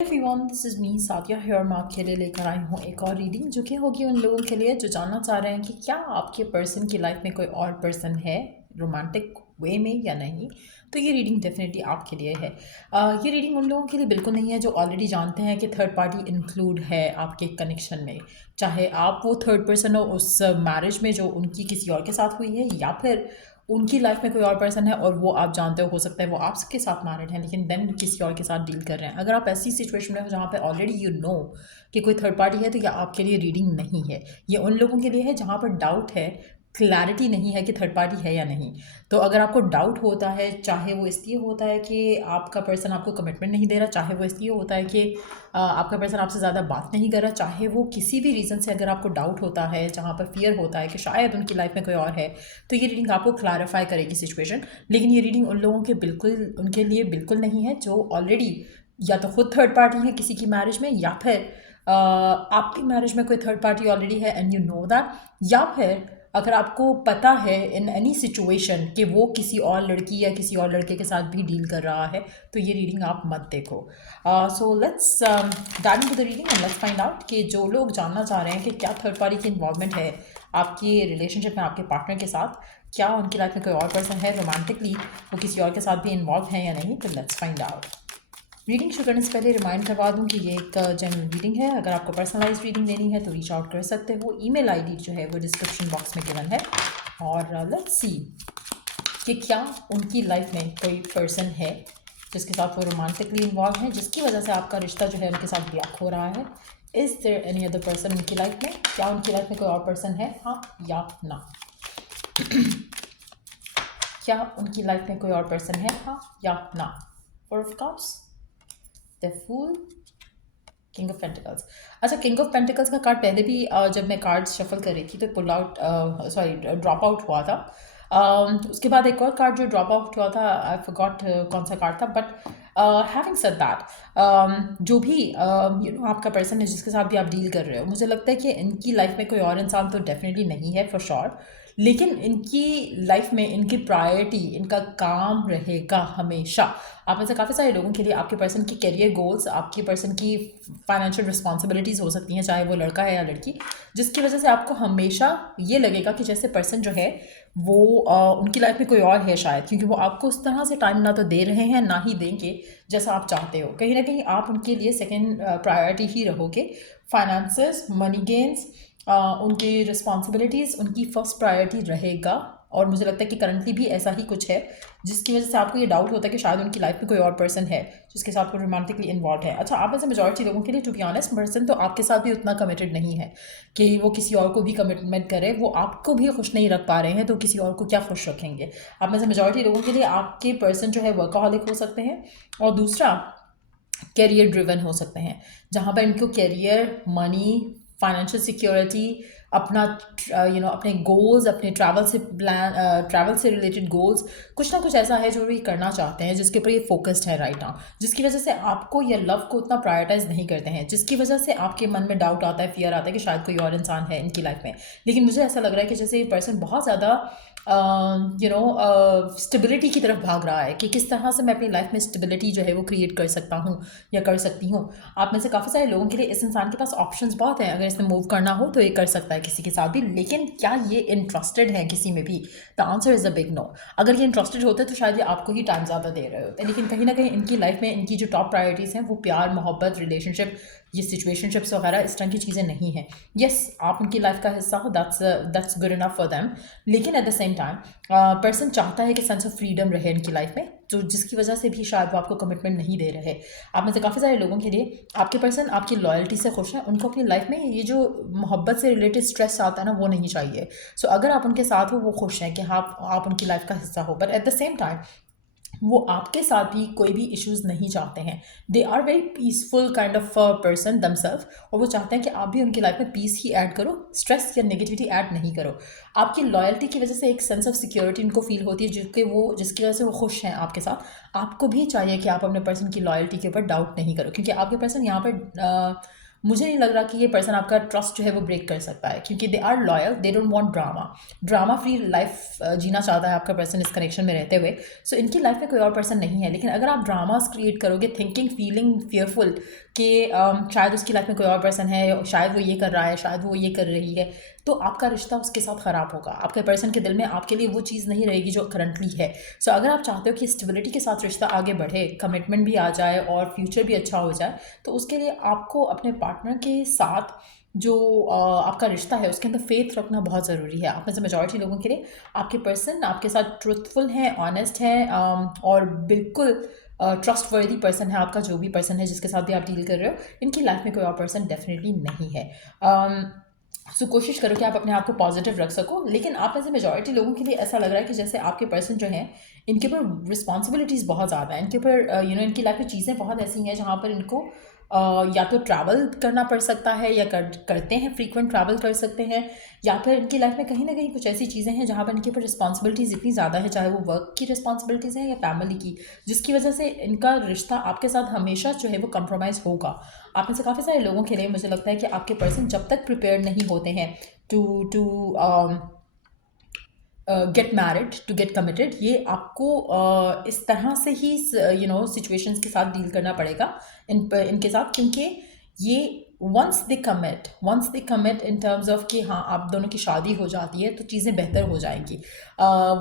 Everyone, this is me Sadia here मैं आपके लिए लेकर आई हूँ एक और रीडिंग जो कि होगी उन लोगों के लिए जो जानना चाह रहे हैं कि क्या आपके पर्सन की लाइफ में कोई और पर्सन है रोमांटिक वे में या नहीं। तो ये रीडिंग डेफिनेटली आपके लिए है। ये रीडिंग उन लोगों के लिए बिल्कुल नहीं है जो ऑलरेडी जानते हैं कि थर्ड पार्टी इंक्लूड है आपके कनेक्शन में, चाहे आप वो थर्ड पर्सन हो उस मैरिज में जो उनकी किसी और के साथ हुई है, या फिर उनकी लाइफ में कोई और पर्सन है और वो आप जानते हो सकता है वो आपके साथ मैरिड है लेकिन देन किसी और के साथ डील कर रहे हैं। अगर आप ऐसी सिचुएशन में हो जहाँ पे ऑलरेडी यू नो कि कोई थर्ड पार्टी है तो यह आपके लिए रीडिंग नहीं है। ये उन लोगों के लिए है जहाँ पर डाउट है, क्लैरिटी नहीं है कि थर्ड पार्टी है या नहीं। तो अगर आपको डाउट होता है, चाहे वो इसलिए होता है कि आपका पर्सन आपको कमिटमेंट नहीं दे रहा, चाहे वो इसलिए होता है कि आपका पर्सन आपसे ज़्यादा बात नहीं कर रहा, चाहे वो किसी भी रीज़न से अगर आपको डाउट होता है, जहाँ पर फियर होता है कि शायद उनकी लाइफ में कोई और है, तो ये रीडिंग आपको क्लैरिफाई करेगी सिचुएशन। लेकिन ये रीडिंग उन लोगों के बिल्कुल उनके लिए बिल्कुल नहीं है जो ऑलरेडी या तो खुद थर्ड पार्टी है किसी की मैरिज में, या फिर आपकी मैरिज में कोई थर्ड पार्टी ऑलरेडी है एंड यू नो दैट, या फिर अगर आपको पता है इन एनी सिचुएशन कि वो किसी और लड़की या किसी और लड़के के साथ भी डील कर रहा है, तो ये रीडिंग आप मत देखो। So let's dive into the reading and let's find out कि जो लोग जानना चाह रहे हैं कि क्या थर्ड पार्टी की इन्वॉल्वमेंट है आपके रिलेशनशिप में आपके पार्टनर के साथ, क्या उनकी लाइफ में कोई और पर्सन है रोमांटिकली, वो किसी और के साथ भी इन्वॉल्व है या नहीं। तो लेट्स फाइंड आउट। रीडिंग शुरू करने से पहले रिमाइंड करवा दूं कि ये एक जनरल रीडिंग है। अगर आपको पर्सनलाइज रीडिंग लेनी है तो रीच आउट कर सकते हो। ईमेल आईडी जो है वो डिस्क्रिप्शन बॉक्स में गिवन है। और लेट्स सी कि क्या उनकी लाइफ में कोई पर्सन है जिसके साथ वो रोमांटिकली इन्वॉल्व है, जिसकी वजह से आपका रिश्ता जो है उनके साथ ब्लॉक हो रहा है। Is there any other person उनकी लाइफ में? क्या उनकी लाइफ में कोई और पर्सन है, हाँ या ना? क्या उनकी लाइफ में कोई और पर्सन है, हाँ या ना? Four of cups, the fool, king of pentacles. अच्छा, किंग ऑफ पेंटिकल्स का कार्ड पहले भी जब मैं कार्ड्स शफल कर रही थी तो pull out sorry drop out हुआ था। उसके बाद एक और कार्ड जो ड्रॉप आउट हुआ था, आई फॉरगॉट कौन सा कार्ड था, बट हैविंग सेड दैट जो भी यू नो आपका पर्सन है जिसके साथ भी आप डील कर रहे हो, मुझे लगता है कि इनकी लाइफ में कोई और इंसान तो डेफिनेटली नहीं है फॉर श्योर, लेकिन इनकी लाइफ में इनकी प्रायोरिटी इनका काम रहेगा हमेशा। आप में से काफ़ी सारे लोगों के लिए आपके पर्सन की करियर गोल्स, आपके पर्सन की फाइनेंशियल रिस्पॉन्सिबिलिटीज़ हो सकती हैं, चाहे वो लड़का है या लड़की, जिसकी वजह से आपको हमेशा ये लगेगा कि जैसे पर्सन जो है वो उनकी लाइफ में कोई और है शायद, क्योंकि वो आपको उस तरह से टाइम ना तो दे रहे हैं ना ही देंगे जैसा आप चाहते हो। कहीं ना कहीं आप उनके लिए सेकेंड प्रायोरिटी ही रहोगे। फाइनेंसेस, मनी गेन्स, उनकी रिस्पॉन्सिबिलिटीज़ उनकी फर्स्ट प्रायोरिटी रहेगा। और मुझे लगता है कि करंटली भी ऐसा ही कुछ है, जिसकी वजह से आपको ये डाउट होता है कि शायद उनकी लाइफ में कोई और पर्सन है जिसके साथ वो रोमांटिकली इन्वॉल्व है। अच्छा, आप में से मेजॉरिटी लोगों के लिए टू बी ऑनेस्ट पर्सन तो आपके साथ भी उतना कमिटेड नहीं है कि वो किसी और को भी कमिटमेंट करे। वो आपको भी खुश नहीं रख पा रहे हैं तो किसी और को क्या खुश रखेंगे। आप में से मेजॉरिटी लोगों के लिए आपके पर्सन जो है वर्कaholic हो सकते हैं, और दूसरा कैरियर ड्रिवन हो सकते हैं, जहाँ पर इनको कैरियर, मनी, फाइनेंशियल सिक्योरिटी, अपना अपने गोल्स, अपने ट्रैवल से रिलेटेड गोल्स, कुछ ना कुछ ऐसा है जो ये करना चाहते हैं, जिसके ऊपर ये फोकस्ड है राइट नाउ, जिसकी वजह से आपको या लव को उतना प्रायोरिटाइज नहीं करते हैं, जिसकी वजह से आपके मन में डाउट आता है, फियर आता है कि शायद कोई और इंसान है इनकी लाइफ में। लेकिन मुझे ऐसा लग रहा है कि जैसे ये पर्सन बहुत ज़्यादा स्टेबिलिटी की तरफ भाग रहा है कि किस तरह से मैं अपनी लाइफ में स्टेबिलिटी जो है वो क्रिएट कर सकता हूँ या कर सकती हूँ। आप में से काफ़ी सारे लोगों के लिए इस इंसान के पास ऑप्शंस बहुत हैं, अगर इसने मूव करना हो तो ये कर सकता है किसी के साथ भी, लेकिन क्या ये इंटरेस्टेड है किसी में भी? The answer is a big no. अगर ये इंटरेस्टेड होते तो शायद ये आपको ही टाइम ज़्यादा दे रहे होते, लेकिन कहीं ना कहीं इनकी लाइफ में इनकी जो टॉप प्रायोरिटीज़ हैं वो प्यार, मोहब्बत, रिलेशनशिप, ये सिचुएशनशिप्स वगैरह इस तरह की चीज़ें नहीं हैं। येस, आप उनकी लाइफ का हिस्सा हो, that's good enough for them, लेकिन at the same time person चाहता है कि सेंस ऑफ फ्रीडम रहे इनकी लाइफ में, जो जिसकी वजह से भी शायद वो आपको कमिटमेंट नहीं दे रहे। आप में से काफ़ी सारे लोगों के लिए आपके पर्सन आपकी लॉयल्टी से खुश हैं, उनको अपनी लाइफ में ये जो मोहब्बत से रिलेटेड स्ट्रेस आता है ना, वो नहीं चाहिए। सो अगर आप उनके साथ हो, वो खुश हैं कि हाँ आप उनकी लाइफ का हिस्सा हो, but at the same time वो आपके साथ भी कोई भी इश्यूज़ नहीं चाहते हैं। They are very peaceful kind of person themselves, और वो चाहते हैं कि आप भी उनकी लाइफ में पीस ही ऐड करो, स्ट्रेस या नेगेटिविटी ऐड नहीं करो। आपकी लॉयल्टी की वजह से एक सेंस ऑफ सिक्योरिटी उनको फील होती है, जिसकी वजह से वो खुश हैं आपके साथ। आपको भी चाहिए कि आप अपने पर्सन की लॉयल्टी के ऊपर डाउट नहीं करो, क्योंकि आपके पर्सन यहाँ पर मुझे नहीं लग रहा कि ये पर्सन आपका ट्रस्ट जो है वो ब्रेक कर सकता है, क्योंकि they are loyal, they don't want drama free life जीना चाहता है आपका पर्सन इस कनेक्शन में रहते हुए। सो इनकी लाइफ में कोई और पर्सन नहीं है। लेकिन अगर आप ड्रामास क्रिएट करोगे, थिंकिंग फीलिंग फेयरफुल कि शायद उसकी लाइफ में कोई और पर्सन है, शायद वो ये कर रहा है, शायद वो ये कर रही है, तो आपका रिश्ता उसके साथ ख़राब होगा। आपके पर्सन के दिल में आपके लिए वो चीज़ नहीं रहेगी जो करंटली है। सो अगर आप चाहते हो कि स्टेबिलिटी के साथ रिश्ता आगे बढ़े, कमिटमेंट भी आ जाए और फ्यूचर भी अच्छा हो जाए, तो उसके लिए आपको अपने पार्टनर के साथ जो आपका रिश्ता है उसके अंदर फेथ रखना बहुत ज़रूरी है। आप में से मेजॉरिटी लोगों के लिए आपके पर्सन आपके साथ ट्रुथफुल हैं, ऑनेस्ट हैं, और बिल्कुल ट्रस्ट वर्दी पर्सन है। आपका जो भी पर्सन है जिसके साथ भी आप डील कर रहे हो, इनकी लाइफ में कोई और पर्सन डेफिनेटली नहीं है। सो कोशिश करो कि आप अपने आप को पॉजिटिव रख सको। लेकिन आप में से मेजॉरिटी लोगों के लिए ऐसा लग रहा है कि जैसे आपके पर्सन जो हैं, इनके ऊपर रिस्पॉन्सिबिलिटीज़ बहुत ज़्यादा हैं, इनके ऊपर इनकी लाइफ में चीज़ें बहुत ऐसी हैं जहाँ पर इनको या तो ट्रैवल करना पड़ सकता है, या करते हैं, फ्रीक्वेंट ट्रैवल कर सकते हैं, या फिर इनकी लाइफ में कहीं ना कहीं कुछ ऐसी चीज़ें हैं जहाँ पर इनके ऊपर रिस्पॉन्सिबिलिटीज़ इतनी ज़्यादा है, चाहे वो वर्क की रिस्पॉन्सिबिलिटीज़ हैं या फैमिली की, जिसकी वजह से इनका रिश्ता आपके साथ हमेशा जो है वो कंप्रोमाइज़ होगा। आप में से काफ़ी सारे लोगों के लिए मुझे लगता है कि आपके पर्सन जब तक प्रिपेयर नहीं होते हैं to get married, to get committed, ये आपको इस तरह से ही सिचुएशंस के साथ डील करना पड़ेगा इनके साथ, क्योंकि ये once they commit in terms of कि हाँ आप दोनों की शादी हो जाती है तो चीज़ें बेहतर हो जाएंगी।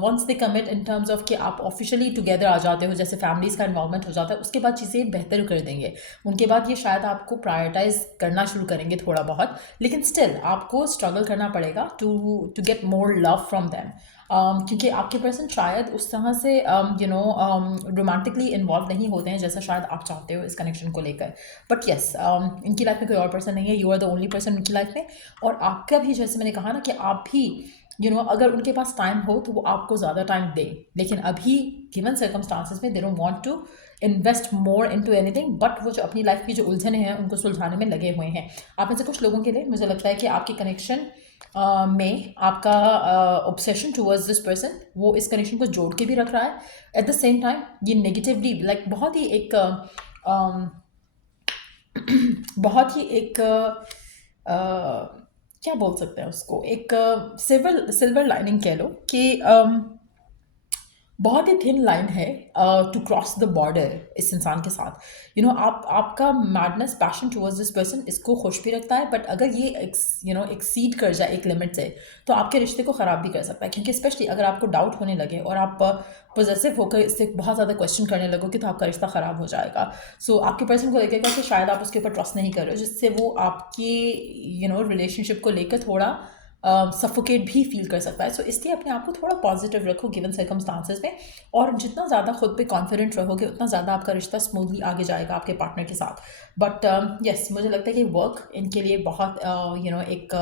Once they commit in terms of कि आप ऑफिशियली टुगेदर आ जाते हो, जैसे फैमिलीज़ का इन्वॉल्वमेंट हो जाता है, उसके बाद चीज़ें बेहतर कर देंगे। उनके बाद ये शायद आपको प्रायोरिटाइज करना शुरू करेंगे थोड़ा बहुत, लेकिन स्टिल आपको स्ट्रगल करना पड़ेगा to get more love from them. क्योंकि आपके पर्सन शायद उस तरह से रोमांटिकली इन्वॉल्व नहीं होते हैं जैसा शायद आप चाहते हो इस कनेक्शन को लेकर। बट येस, इनकी लाइफ में कोई और पर्सन नहीं है, you are the only person उनकी लाइफ में। और आपका भी, जैसे मैंने कहा ना, कि आप भी अगर उनके पास टाइम हो तो वो आपको ज़्यादा टाइम दे, लेकिन अभी गिवन सर्कमस्टांसिस में they don't want to invest more into anything, but वो जो अपनी लाइफ की जो उलझने हैं उनको सुलझाने में लगे हुए हैं। आप में से कुछ लोगों के लिए मुझे लगता है कि आपकी कनेक्शन में आपका ऑब्सेशन टूवर्ड्स दिस पर्सन वो इस कनेक्शन को जोड़ के भी रख रहा है। एट द सेम टाइम ये नेगेटिवली लाइक बहुत ही एक बहुत ही एक क्या बोल सकते हैं उसको, एक सिल्वर लाइनिंग कह लो कि बहुत ही थिन लाइन है टू क्रॉस द बॉर्डर इस इंसान के साथ। आपका madness passion towards this person इसको खुश भी रखता है, बट अगर ये एक्सीड कर जाए एक लिमिट से तो आपके रिश्ते को ख़राब भी कर सकता है। क्योंकि स्पेशली अगर आपको डाउट होने लगे और आप पॉजेसिव होकर इससे बहुत ज़्यादा क्वेश्चन करने लगोगे तो आपका रिश्ता ख़राब हो जाएगा। सो आपके पर्सन को लगेगा कि शायद आप उसके ऊपर ट्रस्ट नहीं कर रहे हो, जिससे वो आपकी रिलेशनशिप को लेकर थोड़ा सफोकेट भी फील कर सकता है। सो इसलिए अपने आप को थोड़ा पॉजिटिव रखो गिवन सर्कमस्टांसेस में, और जितना ज़्यादा खुद पे कॉन्फिडेंट रहोगे उतना ज़्यादा आपका रिश्ता स्मूथली आगे जाएगा आपके पार्टनर के साथ। बट येस, मुझे लगता है कि वर्क इनके लिए बहुत एक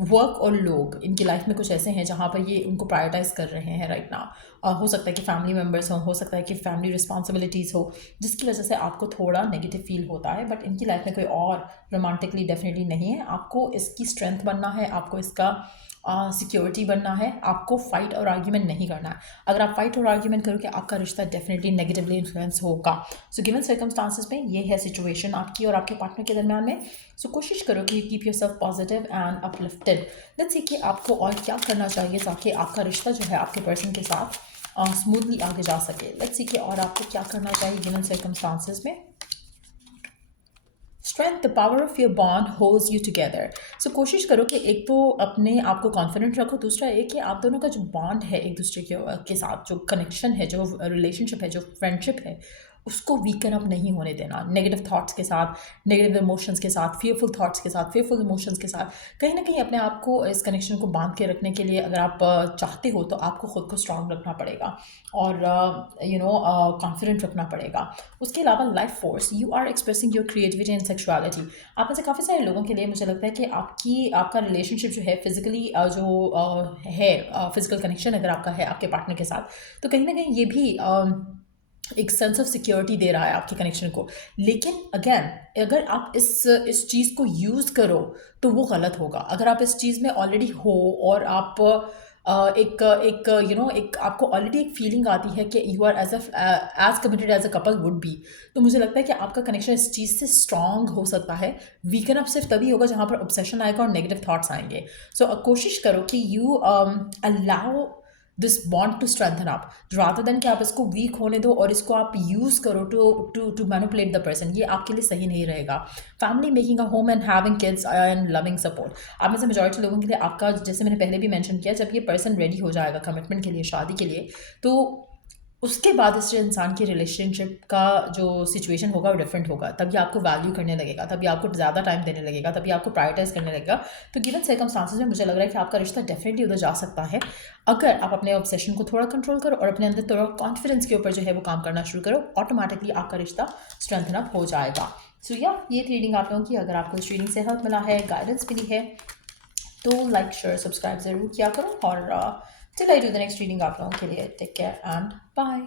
वर्क और लोग इनकी लाइफ में कुछ ऐसे हैं जहाँ पर ये उनको प्रायोरिटाइज कर रहे हैं राइट नाउ। हो सकता है कि फैमिली मेम्बर्स हो सकता है कि फैमिली रिस्पॉन्सिबिलिटीज़ हो, जिसकी वजह से आपको थोड़ा नेगेटिव फील होता है। बट इनकी लाइफ में कोई और रोमांटिकली डेफिनेटली नहीं है। आपको इसकी स्ट्रेंथ बनना है, आपको इसका सिक्योरिटी बनना है, आपको फाइट और आर्ग्यूमेंट नहीं करना है। अगर आप फाइट और आर्ग्यूमेंट करोगे आपका रिश्ता डेफिनेटली नेगेटिवली इन्फ्लुएंस होगा। सो गिवन सर्कमस्टांसिस में ये है सिचुएशन आपकी और आपके पार्टनर के दरमियान में। सो कोशिश करो कि keep yourself positive and uplifted. Let's see कि आपको और क्या करना चाहिए ताकि आपका रिश्ता जो है आपके पर्सन के साथ स्मूथली आगे जा सके। लेट्स सी कि और आपको क्या करना चाहिए गिवन सर्कमस्टांसिस में। Strength, the power of your bond holds you together. So कोशिश करो कि एक तो अपने आप को कॉन्फिडेंट रखो, दूसरा एक कि आप दोनों का जो बॉन्ड है एक दूसरे के साथ, जो कनेक्शन है, जो रिलेशनशिप है, जो फ्रेंडशिप है, उसको वीकन अप नहीं होने देना नेगेटिव थॉट्स के साथ, नेगेटिव इमोशंस के साथ, fearful थॉट्स के साथ, fearful इमोशंस के साथ। कहीं ना कहीं अपने आप को इस कनेक्शन को बांध के रखने के लिए अगर आप चाहते हो तो आपको खुद को स्ट्रांग रखना पड़ेगा और कॉन्फिडेंट रखना पड़ेगा। उसके अलावा life force, you are expressing your creativity and sexuality. आप में से काफ़ी सारे लोगों के लिए मुझे लगता है कि आपका रिलेशनशिप जो है फिजिकली है फिजिकल कनेक्शन अगर आपका है आपके पार्टनर के साथ, तो कहीं ना कहीं ये भी एक सेंस ऑफ सिक्योरिटी दे रहा है आपके कनेक्शन को। लेकिन अगेन अगर आप इस चीज़ को यूज़ करो तो वो गलत होगा। अगर आप इस चीज़ में ऑलरेडी हो और आप एक एक एक आपको ऑलरेडी एक फीलिंग आती है कि you are as committed as a couple would be. तो मुझे लगता है कि आपका कनेक्शन इस चीज़ से स्ट्रांग हो सकता है। वीकन अप सिर्फ तभी होगा जहाँ पर ऑब्सेशन आएगा और नेगेटिव थॉट्स आएंगे। सो कोशिश करो कि you allow this bond to strengthen up, rather than कि आप इसको वीक होने दो और इसको आप यूज़ करो to to to manipulate the person. ये आपके लिए सही नहीं रहेगा। Family, making a home and having kids and loving support, आप में से मेजॉरिटी लोगों के लिए आपका, जैसे मैंने पहले भी मेंशन किया, जब ये पर्सन रेडी हो जाएगा कमिटमेंट के लिए, शादी के लिए, तो उसके बाद इस इंसान की रिलेशनशिप का जो सिचुएशन होगा वो डिफरेंट होगा। तभी आपको वैल्यू करने लगेगा, तभी आपको ज़्यादा टाइम देने लगेगा, तभी आपको प्रायोरिटाइज करने लगेगा। तो गिवन सर्कमस्टांसेस में मुझे लग रहा है कि आपका रिश्ता डेफिनेटली उधर जा सकता है, अगर आप अपने ऑब्सेशन को थोड़ा कंट्रोल करो और अपने अंदर थोड़ा कॉन्फिडेंस के ऊपर जो है वो काम करना शुरू करो। ऑटोमेटिकली आपका रिश्ता स्ट्रेंथन अप हो जाएगा। सो या ये थी रीडिंग आप लोगों की। अगर आपको इस रीडिंग से हेल्प मिला है, गाइडेंस मिली है, तो लाइक शेयर सब्सक्राइब ज़रूर किया करो। और till I do the next reading आप लोगों के लिए, टेक केयर एंड बाय।